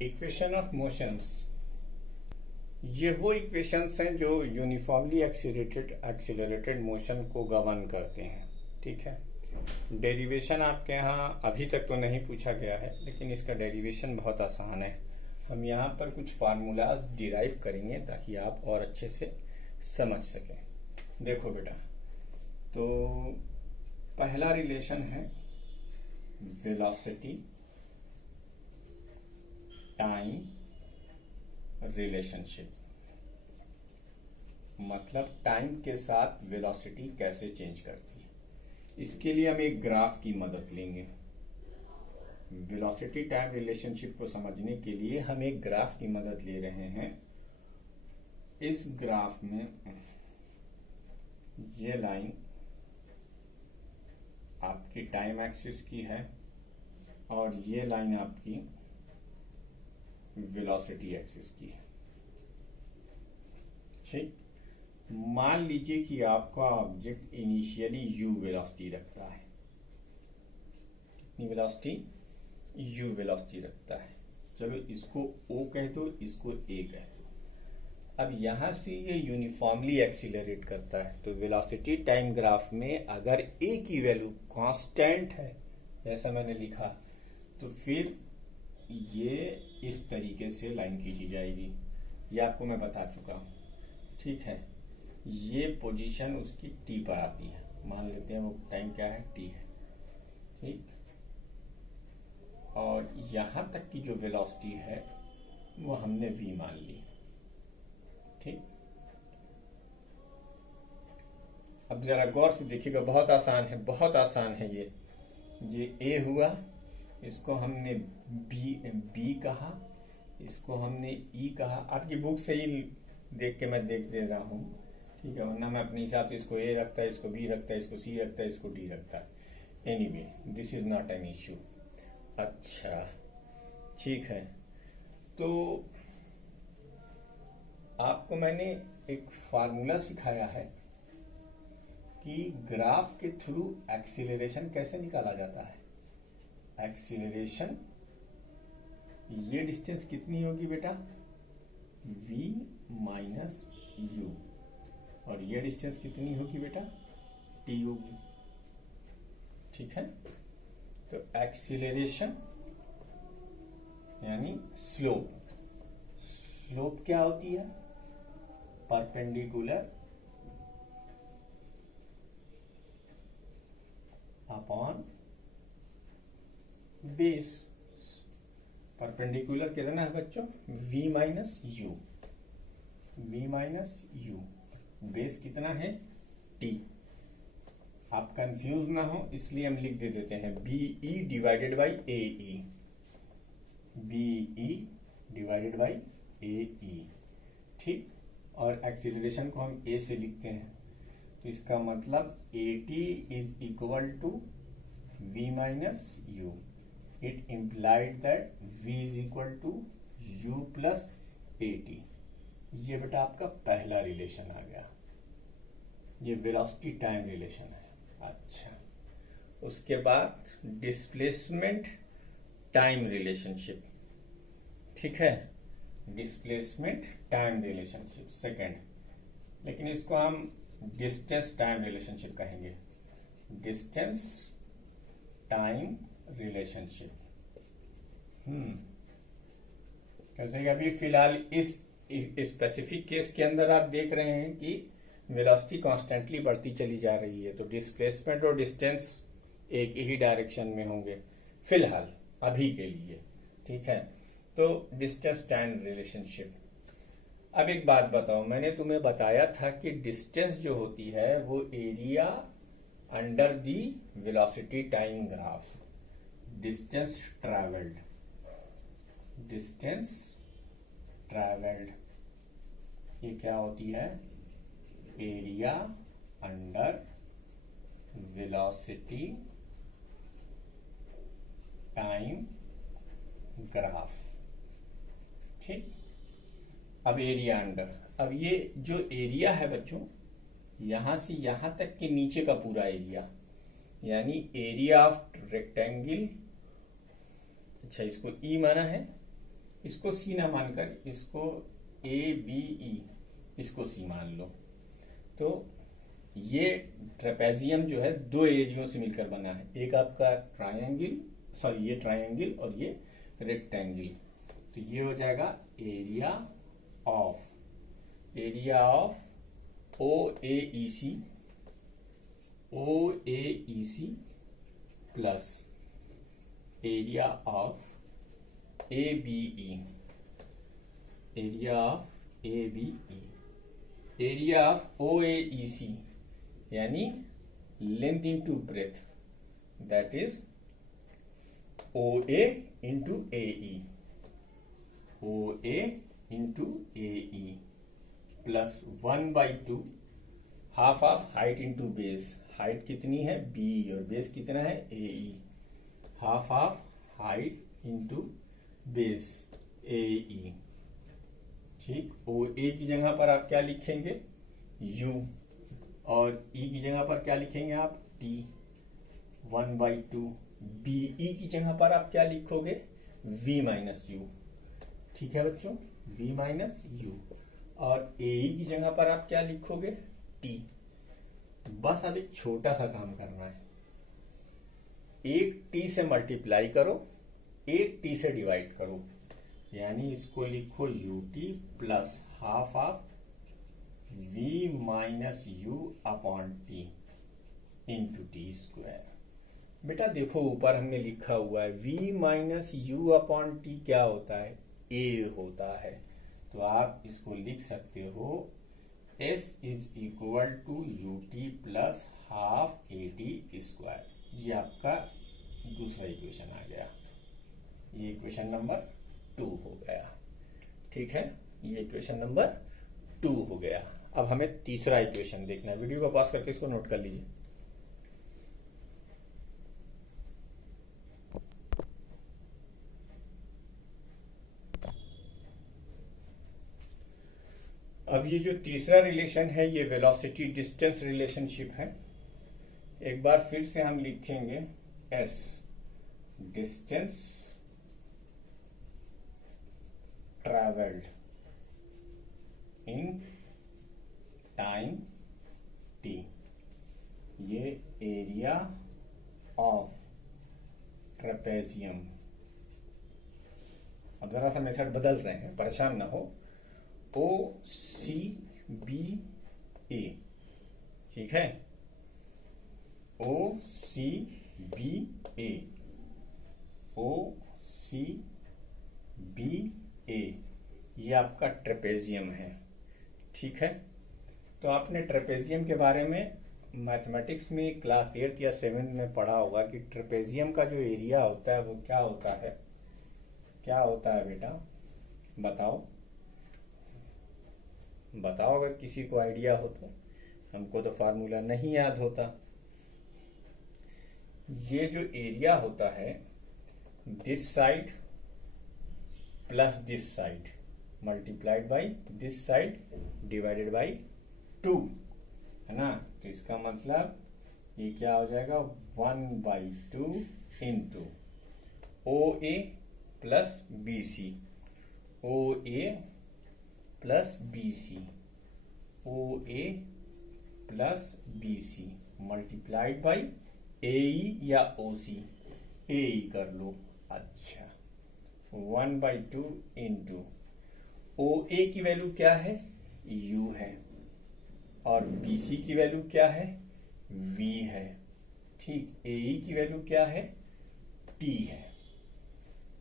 Equation of motions, ये वो equations हैं जो यूनिफॉर्मली एक्सीलरेटेड मोशन को गवर्न करते हैं। ठीक है, डेरिवेशन आपके यहाँ अभी तक तो नहीं पूछा गया है, लेकिन इसका डेरिवेशन बहुत आसान है। हम यहाँ पर कुछ फार्मूलाज डिराइव करेंगे ताकि आप और अच्छे से समझ सकें। देखो बेटा, तो पहला रिलेशन है वेलोसिटी टाइम रिलेशनशिप, मतलब टाइम के साथ वेलोसिटी कैसे चेंज करती है। इसके लिए हम एक ग्राफ की मदद लेंगे। वेलोसिटी टाइम रिलेशनशिप को समझने के लिए हम एक ग्राफ की मदद ले रहे हैं। इस ग्राफ में ये लाइन आपकी टाइम एक्सिस की है और ये लाइन आपकी वेलोसिटी एक्सिस की है। ठीक, मान लीजिए कि आपका ऑब्जेक्ट इनिशियली u वेलोसिटी रखता है। कितनी वेलोसिटी? u वेलोसिटी रखता है। चलो इसको o कह दो, इसको a कह दो। अब यहां से ये यूनिफॉर्मली एक्सीलरेट करता है, तो वेलोसिटी टाइम ग्राफ में अगर a की वैल्यू कांस्टेंट है जैसा मैंने लिखा, तो फिर ये इस तरीके से लाइन खींची जाएगी। ये आपको मैं बता चुका हूं। ठीक है, ये पोजीशन उसकी t पर आती है। मान लेते हैं वो टाइम क्या है, t है। ठीक, और यहां तक की जो वेलोसिटी है वो हमने v मान ली। ठीक, अब जरा गौर से देखिएगा, बहुत आसान है, बहुत आसान है। ये a हुआ, इसको हमने b कहा, इसको हमने e कहा। आपकी बुक से ही देख के मैं देख दे रहा हूं। ठीक है, वरना मैं अपने हिसाब से इसको a रखता है, इसको b रखता है, इसको c रखता है, इसको d रखता है। Anyway, this is not an issue. अच्छा, ठीक है, तो आपको मैंने एक फार्मूला सिखाया है कि ग्राफ के थ्रू एक्सीलरेशन कैसे निकाला जाता है। एक्सीलरेशन, ये डिस्टेंस कितनी होगी बेटा, v माइनस u, और ये डिस्टेंस कितनी होगी बेटा, t होगी। ठीक है, तो एक्सीलरेशन यानी स्लोप, स्लोप क्या होती है, परपेंडिकुलर अपॉन बेस। परपेंडिकुलर कितना है बच्चों, v minus you, v minus you. Base कितना है, t। आप कंफ्यूज ना हो इसलिए हम लिख दे देते हैं BE divided by AE, BE divided by AE। ठीक, और एक्सीलरेशन को हम A से लिखते हैं, तो इसका मतलब AT is equal to v minus u. It implied that v is equal to u plus AT। ये बेटा आपका पहला रिलेशन आ गया, ये वेलोसिटी टाइम रिलेशन है। अच्छा, उसके बाद डिस्प्लेसमेंट टाइम रिलेशनशिप। ठीक है, डिस्प्लेसमेंट टाइम रिलेशनशिप सेकंड, लेकिन इसको हम डिस्टेंस टाइम रिलेशनशिप कहेंगे। Distance time relationship. कैसे, अभी फिलहाल इस स्पेसिफिक केस के अंदर आप देख रहे हैं कि वेलोसिटी कॉन्स्टेंटली बढ़ती चली जा रही है, तो डिस्प्लेसमेंट और डिस्टेंस एक ही डायरेक्शन में होंगे फिलहाल अभी के लिए। ठीक है, तो डिस्टेंस टाइम रिलेशनशिप। अब एक बात बताओ, मैंने तुम्हें बताया था कि डिस्टेंस जो होती है वो area under the velocity time graph. Distance travelled, distance travelled, ये क्या होती है, area under velocity time graph. ठीक, अब एरिया अंडर, अब ये जो एरिया है बच्चों, यहां से यहां तक के नीचे का पूरा एरिया, यानी एरिया ऑफ रेक्टेंगल। अच्छा, इसको ई माना है, इसको सी ना मानकर इसको ए बी ई इसको सी मान लो। तो ये ट्रेपेजियम जो है दो एरियो से मिलकर बना है, एक आपका ट्रायंगल, सॉरी ये ट्रायंगल और ये रेक्टेंगल। तो ये हो जाएगा area of O A E C plus area of A B E, area of A B E, area of O A E C यानी length into breadth, that is O A into A E, O A into A E plus 1/2 half of height into base, height कितनी है B और base कितना है A E, half of height into base A E. ठीक, O ए की जगह पर आप क्या लिखेंगे यू और ई की जगह पर क्या लिखेंगे आप टी 1/2। बी ई की जगह पर आप क्या लिखोगे v माइनस यू। ठीक है बच्चों, v माइनस यू। और ए ई की जगह पर आप क्या लिखोगे t। बस अब एक छोटा सा काम करना है, एक t से मल्टीप्लाई करो, एक t से डिवाइड करो, यानी इसको लिखो ut plus half of v minus you upon T into T square. बेटा देखो ऊपर हमने लिखा हुआ है v minus you upon T क्या होता है a होता है, तो आप इसको लिख सकते हो s is equal to u t plus half a t square. ये आपका दूसरा इक्वेशन आ गया, ये इक्वेशन नंबर 2 हो गया। ठीक है, ये इक्वेशन नंबर 2 हो गया। अब हमें तीसरा इक्वेशन देखना है, वीडियो को पॉज करके इसको नोट कर लीजिए। अब ये जो तीसरा रिलेशन है ये वेलोसिटी डिस्टेंस रिलेशनशिप है। एक बार फिर से हम लिखेंगे s distance travelled in time t, ये एरिया ऑफ ट्रेपेजियम। अब जरा सा मेथड बदल रहे हैं, परेशान ना हो। ओ सी बी ए, ठीक है, ओ सी बी ए, ओ सी बी ए, ये आपका ट्रेपेजियम है। ठीक है, तो आपने ट्रेपेजियम के बारे में मैथमेटिक्स में क्लास 8 या 7 में पढ़ा होगा कि ट्रेपेजियम का जो एरिया होता है वो क्या होता है, क्या होता है बेटा बताओ बताओ, अगर किसी को आइडिया हो तो। हमको तो फार्मूला नहीं याद होता। ये जो एरिया होता है this side plus this side multiplied by this side divided by 2 है ना। तो इसका मतलब ये क्या हो जाएगा 1/2 into O A plus B C, O A plus B C, O A plus B C multiplied by A या ओ सी, ए कर लो। अच्छा 1/2 इंटू ओ ए की वैल्यू क्या है u है और बी सी की वैल्यू क्या है v है। ठीक, ए की वैल्यू क्या है t है।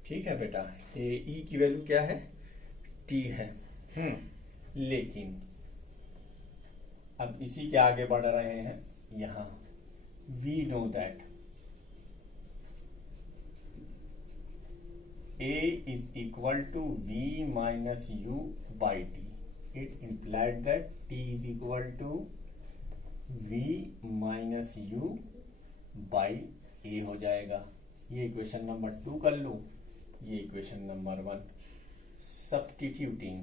ठीक है बेटा, ए की वैल्यू क्या है t है। लेकिन अब इसी के आगे बढ़ रहे हैं, यहां we know that a is equal to v minus u by t. It implied that t is equal to v minus u by a हो जाएगा। ये इक्वेशन नंबर 2 कर लो, ये equation number 1। substituting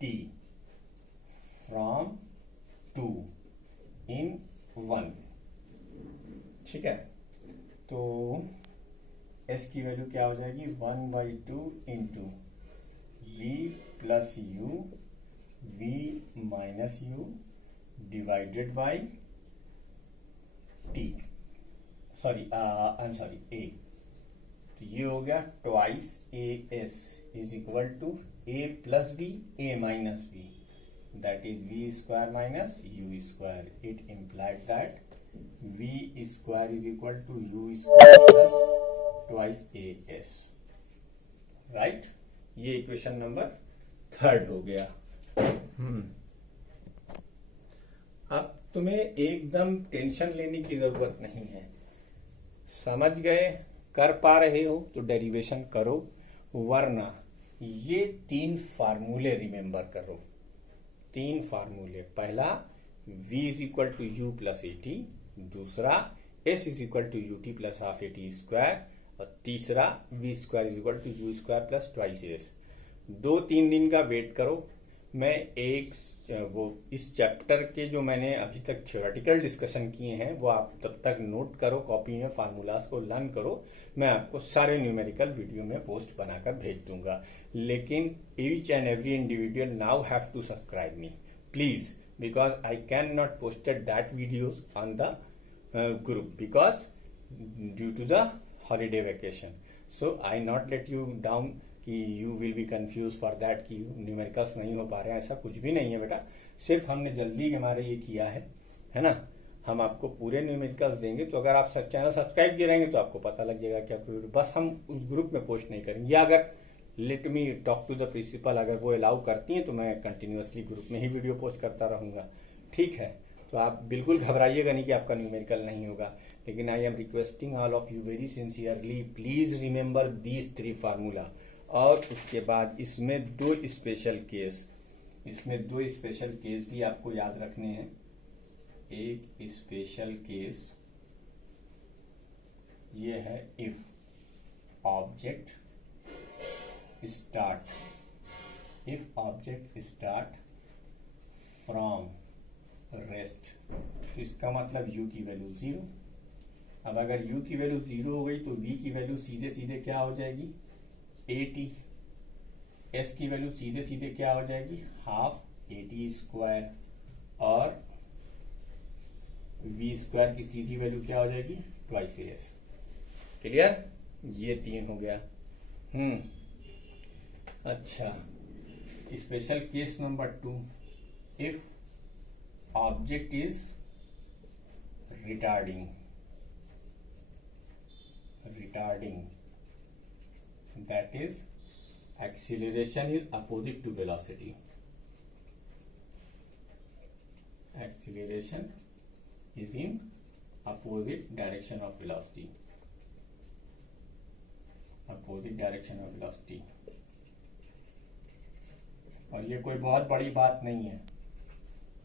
t from 2 in 1। ठीक है, तो S की value क्या हो जाएगी 1/2 into V plus U V minus U divided by T, sorry I am sorry A. तो ये हो गया twice A S is equal to A plus B A minus B, that is V square minus U square. It implied that V square is equal to you square plus twice A S, right. ये equation number 3 हो गया। अब तुम्हें एकदम tension लेने की जरूरत नहीं है, समझ गए, कर पा रहे हो तो डेरिवेशन करो, वरना ये 3 फार्मूले रिमेंबर करो। 3 फार्मूले, पहला v is equal to u plus a t, दूसरा s is equal to u t plus half a t square, और तीसरा v square is equal to you square plus twice s. 2-3 दिन का वेट करो, मैं इस चैप्टर के जो मैंने अभी तक थ्योरेटिकल डिस्कशन किए हैं वो आप तब तक नोट करो, कॉपी में फार्मूलाज को लर्न करो। मैं आपको सारे न्यूमेरिकल वीडियो में पोस्ट बनाकर भेज दूंगा, लेकिन each and every individual now have to subscribe me please, because I cannot posted that videos on the group because due to the holiday vacation. So I not let you down कि you will be confused for that कि numericals नहीं हो पा रहे हैं, ऐसा कुछ भी नहीं है बेटा। सिर्फ हमने जल्दी के हमारे ये किया है ना। हम आपको पूरे न्यूमेरिकल्स देंगे, तो अगर आप चैनल सब्सक्राइब किए रहेंगे तो आपको पता लग जाएगा क्या वीडियो, बस हम उस ग्रुप में पोस्ट नहीं करेंगे। या अगर let me talk to the principal, अगर वो अलाउ करती हैं तो मैं कंटिन्यूअसली ग्रुप में ही वीडियो पोस्ट करता रहूंगा, ठीक है। तो आप बिल्कुल घबराइएगा नहीं कि आपका न्यूमेरिकल नहीं होगा, लेकिन I am requesting all of you very sincerely, please remember these 3 formula. और उसके बाद इसमें 2 स्पेशल केस भी आपको याद रखने हैं। एक स्पेशल केस ये है if object start from rest, तो इसका मतलब u की वैल्यू 0। अब अगर u की वैल्यू 0 हो गई तो v की वैल्यू सीधे सीधे क्या हो जाएगी 80, s की वैल्यू सीधे सीधे क्या हो जाएगी हाफ AT स्क्वायर, और v स्क्वायर की सीधी वैल्यू क्या हो जाएगी ट्वाइस AS। क्लियर, ये 3 हो गया। अच्छा, special case number 2, if object is retarding, that is acceleration is opposite to velocity. Acceleration is in opposite direction of velocity. और ये कोई बहुत बड़ी बात नहीं है।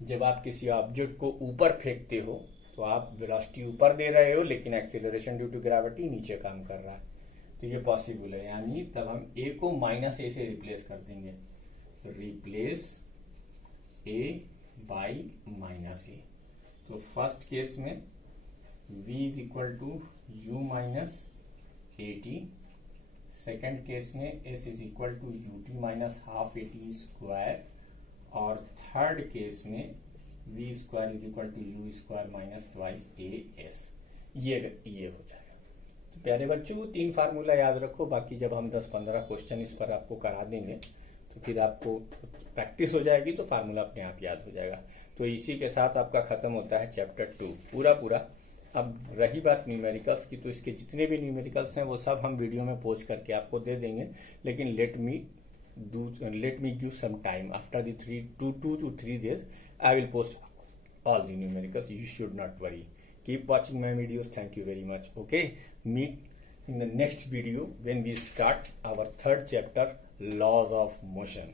जब आप किसी ऑब्जेक्ट को ऊपर फेंकते हो तो आप वेलोसिटी ऊपर दे रहे हो, लेकिन एक्सीलरेशन ड्यू टू ग्रेविटी नीचे काम कर रहा है, तो ये पॉसिबल है। यानी तब हम a को -a से रिप्लेस कर देंगे, तो रिप्लेस a बाई -a। तो फर्स्ट केस में v is equal to u minus AT, second case में s is equal to ut minus half AT square, और थर्ड केस में v square is equal to you square minus twice AS। ये हो जाएगा। तो प्यारे बच्चों 3 फार्मूला याद रखो, बाकी जब हम 10-15 क्वेश्चन इस पर आपको करा देंगे तो फिर आपको प्रैक्टिस हो जाएगी, तो फार्मूला अपने आप याद हो जाएगा। तो इसी के साथ आपका खत्म होता है चैप्टर 2 पूरा। अब रही बात न्यूमेरिकल्स की, तो इसके जितने भी न्यूमेरिकल्स हैं वो सब हम वीडियो में पोस्ट करके आपको दे देंगे, लेकिन let me give some time after the 2 to 3 days I will post all the numericals. You should not worry. Keep watching my videos. Thank you very much. Okay, meet in the next video when we start our 3rd chapter, laws of motion.